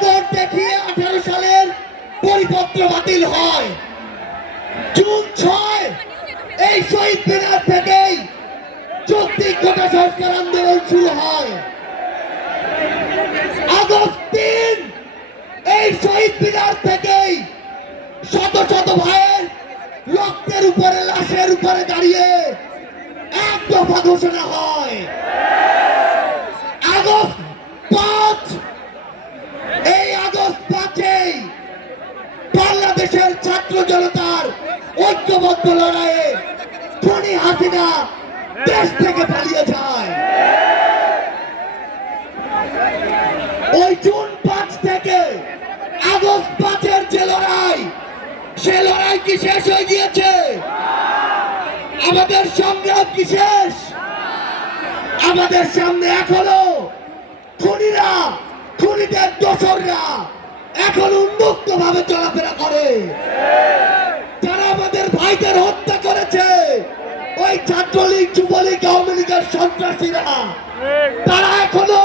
বন্দর দেখিয়ে আঠারো সালের পরিপত্র বাতিল হয়। জুন ছয়, এই শহীদ মিনার থেকেই চুক্তি কোটা সংস্কার আন্দোলন শুরু হয়। আগস্ট তিন, এই শহীদ মিনার থেকেই শত শত ভাইয়ের রক্তের উপরে, লাশের উপরে দাঁড়িয়ে এক দফা ঘোষণা হয়। দেশ থেকে পালিয়ে যায়। ওই জুন পাঁচ থেকে আগস্ট পাঁচের যে লড়াই, সে লড়াই কি শেষ হয়ে গিয়েছে? আমাদের সংগ্রাম কি শেষ? আমাদের সামনে এখনও খুনিরা, খুনিদের দোসররা এখন উন্মুক্ত ভাবে চলাফেরা করে। তারা আমাদের ভাইদের হত্যা করেছে সন্ত্রাসীরা। তারা এখনও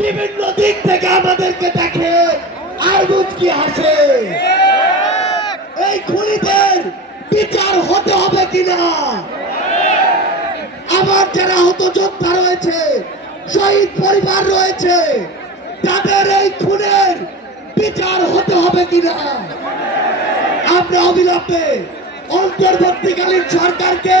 বিভিন্ন দিক থেকে আমাদেরকে দেখে আর মুচকি হাসে। এই খুনিদের বিচার হতে হবে কিনা? আমার যারা হত যোদ্ধা রয়েছে শহীদ পরিবার রয়েছে তাদের এই খুনের বিচার হতে হবে কিনা? আমরা অবিলম্বে অন্তর্বর্তীকালীন সরকারকে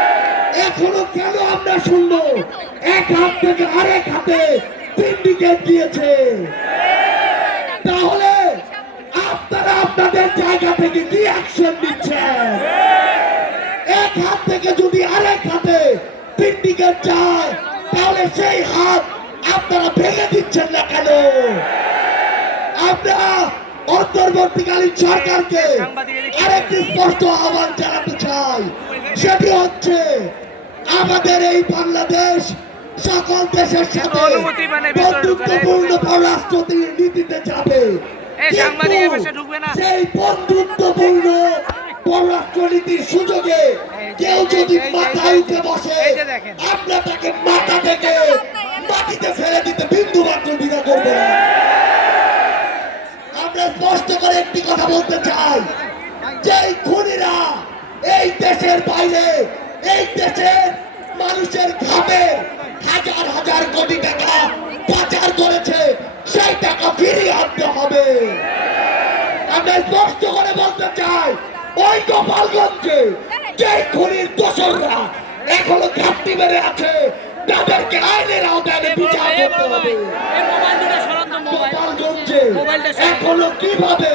এখনও কেন আমরা শুনব এক হাত থেকে আরেক হাতে সিন্ডিকেট দিয়েছে। তাহলে আপনারা আপনাদের জায়গা থেকে কি অ্যাকশন নিচ্ছেন? এক হাত থেকে যদি আরেক হাতে সিন্ডিকেট যায় তাহলে সেই হাত আপনারা ভেঙে দিচ্ছেন না কেন? আপনারা অন্তর্বর্তীকালীন সরকারকে আরেকটি স্পষ্ট আহ্বান জানাতে চাই। সেটি হচ্ছে আমাদের এই বাংলাদেশ সকল দেশের সাথে মানে বন্ধুত্বপূর্ণ পররাষ্ট্র নীতিতে যাবে। সেই বন্ধুত্বপূর্ণ পররাষ্ট্রনীতির সুযোগে কেউ যদি মাথায় উঠে বসে। আমরা তাকে মাথা থেকে মাটিতে ফেলে দিতে বিন্দু মাত্র দ্বিধা করব না আমরা স্পষ্ট করে একটি কথা বলতে চাই যে খুনিরা এই দেশের বাইরে এই দেশের মানুষের ঘামে হাজার হাজার কোটি টাকা পাচার করেছে সেই টাকা ফিরিয়ে আনতে হবে। আমরা স্পষ্ট করে বলতে চাই ওই গোপালগঞ্জে যে খুনির দোসররা এখনও ঘাপটি মেরে আছে তাদেরকে আইনের আওতায় বিচার করতে হবে। গোপালগঞ্জে এখনও কীভাবে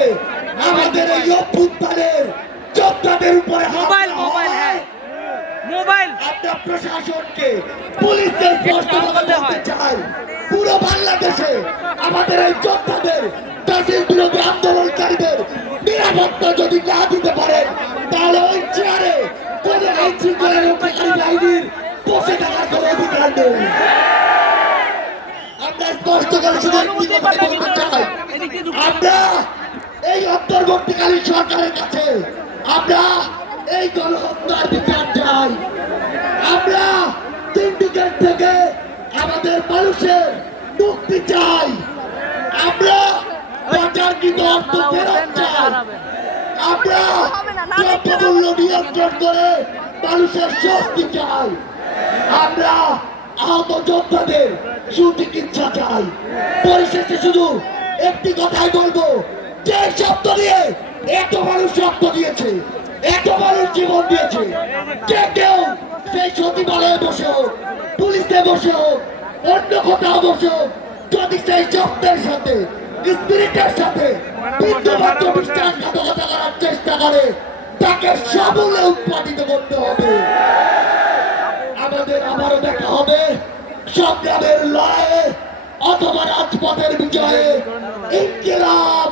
আমাদের এই অভ্যুত্থানের প্রশাসনকে পুলিশদের স্পষ্ট একটু করে আলাদা বলতে হয়। চাই পুরো বাংলাদেশে আমাদের এই যোদ্ধাদের তাদের বিরোধী আন্দোলনকারীদের নিরাপত্তা যদি না দিতে পারেন তাহলে ওই চেয়ারে কোন আইন শৃঙ্খলা রক্ষাকারী বাহিনীর বসে থাকার কোনো অধিকার নেই আমরা স্পষ্ট করে শুধু একটি কথা বলতে চাই। আমরা এই অন্তর্বর্তীকালীন সরকারের কাছে আমরা এই গণহত্যার বিচার চাই আমরা তিন সিন্ডিকেট থেকে আমাদের মানুষের মুক্তি চাই। আমরা পাচারকৃত অর্থ ফেরত চাই। আমরা দ্রব্যমূল্য নিয়ন্ত্রণ করে মানুষের স্বস্তি চাই। আমরা আহত যোদ্ধাদের সুচিকিৎসা চাই। পরিশেষে শুধু একটি কথাই বলব, যে শব্দ দিয়ে এত মানুষ রক্ত দিয়েছে, এত মানুষ জীবন দিয়েছে। যে কেউ সেই সচিবালয়ে বসে হোক পুলিশে বসে হোক অন্য কোথাও বসে হোক যদি সেই শব্দের সাথে, স্পিরিটের সাথে বিশ্বাসঘাতকতা করার চেষ্টা করে, তাকে সমূলে উৎপাদিত করতে হবে। আমাদের আবারও দেখা হবে সংগ্রামের লড়াইয়ে অথবা রাজপথের বিজয়ে। ইনকিলাব